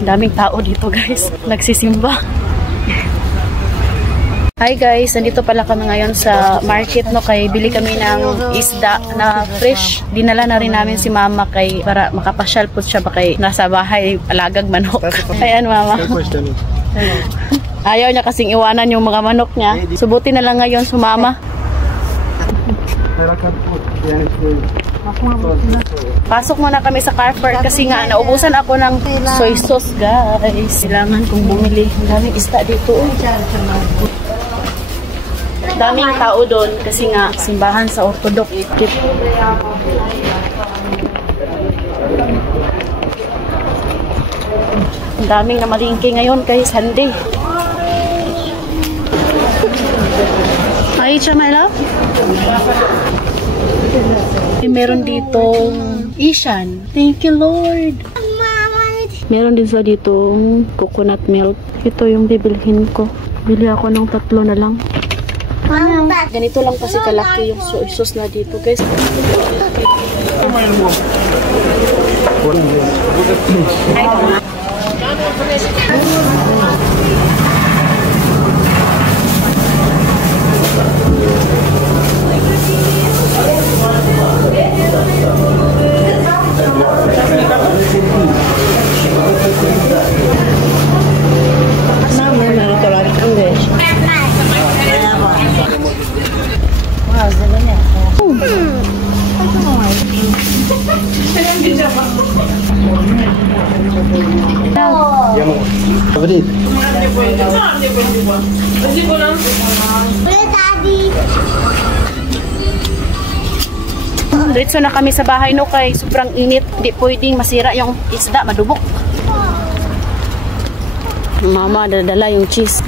Daming tao dito guys, nagsisimba. Hi guys, nandito pala kami ngayon sa market no, kay bili kami ng isda na fresh. Dinala na rin namin si mama kay para makapasyal po siya ba kay nasa bahay alagag manok. Ayan mama. Ayaw niya kasing iwanan yung mga manok niya. Subutin na lang ngayon sumama. Pasok muna kami sa Carrefour kasi nga naubusan ako ng soy sauce guys. Kailangan kong bumili. Ang daming isda dito. Daming tao doon kasi nga simbahan sa Orthodox. Ang daming namalingki ngayon kay Sunday. Ay, Chamela? Meron dito Ishan. Thank you, Lord. Meron din sa dito coconut milk. Ito yung bibilhin ko. Bili ako ng 3 na lang. Ganito lang kasi kalaki yung soy sauce na dito, guys. Diretso na kami sa bahay no kay sobrang init. Di pwedeng masira yung isda, madubok. Mama dadala yung cheese.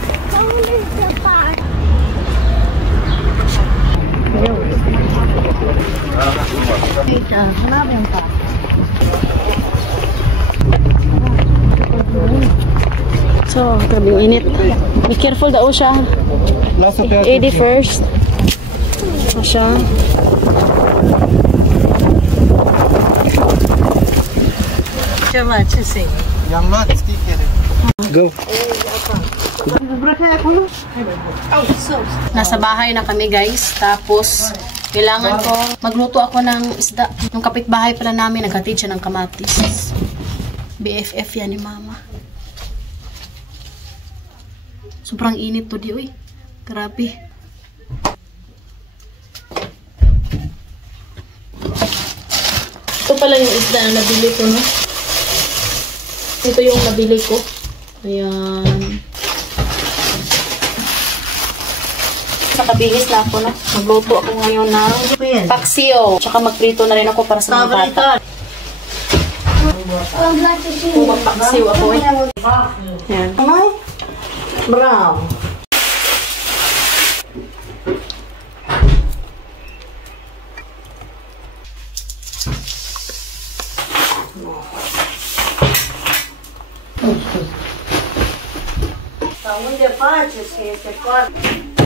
So, grabing init. Be careful daw siya. 80 first. Siya. Go. Nasa bahay na kami guys. Tapos, kailangan ko magluto ako ng isda. Yung kapitbahay pala namin, naghatid siya ng kamatis. BFF yan ni mama. Sobrang init to di, uy. Grabe. Ito pala yung isda na nabili ko, no? Ito yung nabili ko. Ayan. Nakabihis na ako, no? Magluto ako ngayon ng paksiw. Tsaka magprito na rin ako para sa mga bata. Magpaksiw ako, eh. Ayan. Brown.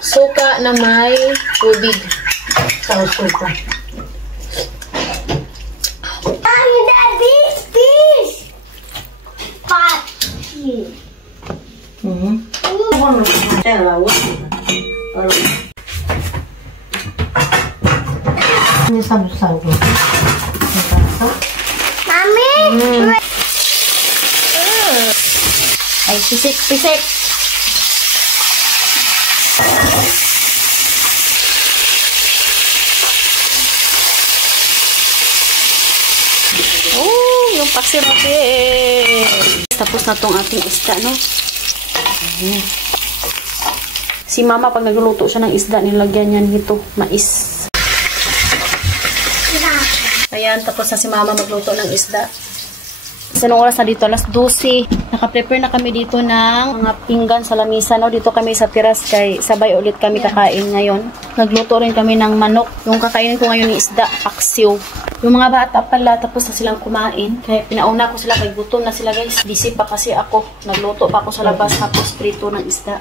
Suka na may tubig. Suka. Ini sabu-sabu. Mami! Ay, pisik-pisik. Oh, yung paksiw natin. Tapos na tong ating isda, no? Si mama, pag nagluluto siya ng isda, nilagyan niya nito, mais. Ayan, tapos na si mama magluto ng isda. Sa nung oras na dito, alas 12. Naka-prepare na kami dito ng mga pinggan sa lamisa, no? Dito kami sa teras kay sabay ulit kami kakain ngayon. Nagluto rin kami ng manok. Yung kakainin ko ngayon ni isda, paksiw. Yung mga bata pala, tapos na silang kumain. Kaya pinauna ko sila, kay gutom na sila guys. Busy pa kasi ako. Nagluto pa ako sa labas, tapos prito ng isda.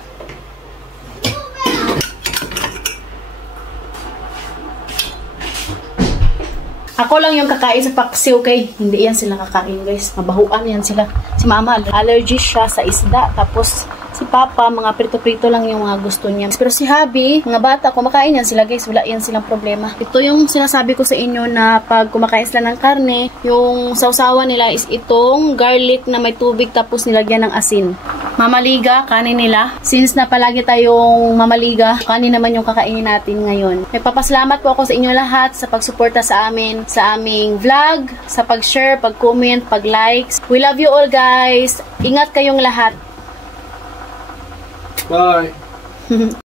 Ako lang yung kakain sa paksiw kay hindi yan sila kakain guys. Mabahuan yan sila. Si mama, allergy siya sa isda. Tapos si papa, mga prito-prito lang yung mga gusto niya. Pero si hubby, mga bata, kumakain yan sila guys. Wala yan silang problema. Ito yung sinasabi ko sa inyo na pag kumakain sila ng karne, yung sausawan nila is itong garlic na may tubig tapos nilagyan ng asin. Mamaliga, kanin nila. Since na palagi tayong mamaliga, kanin naman yung kakainin natin ngayon. Nagpapasalamat po ako sa inyo lahat sa pagsuporta sa amin, sa aming vlog, sa pag-share, pag-comment, pag-likes. We love you all guys. Ingat kayong lahat. Bye.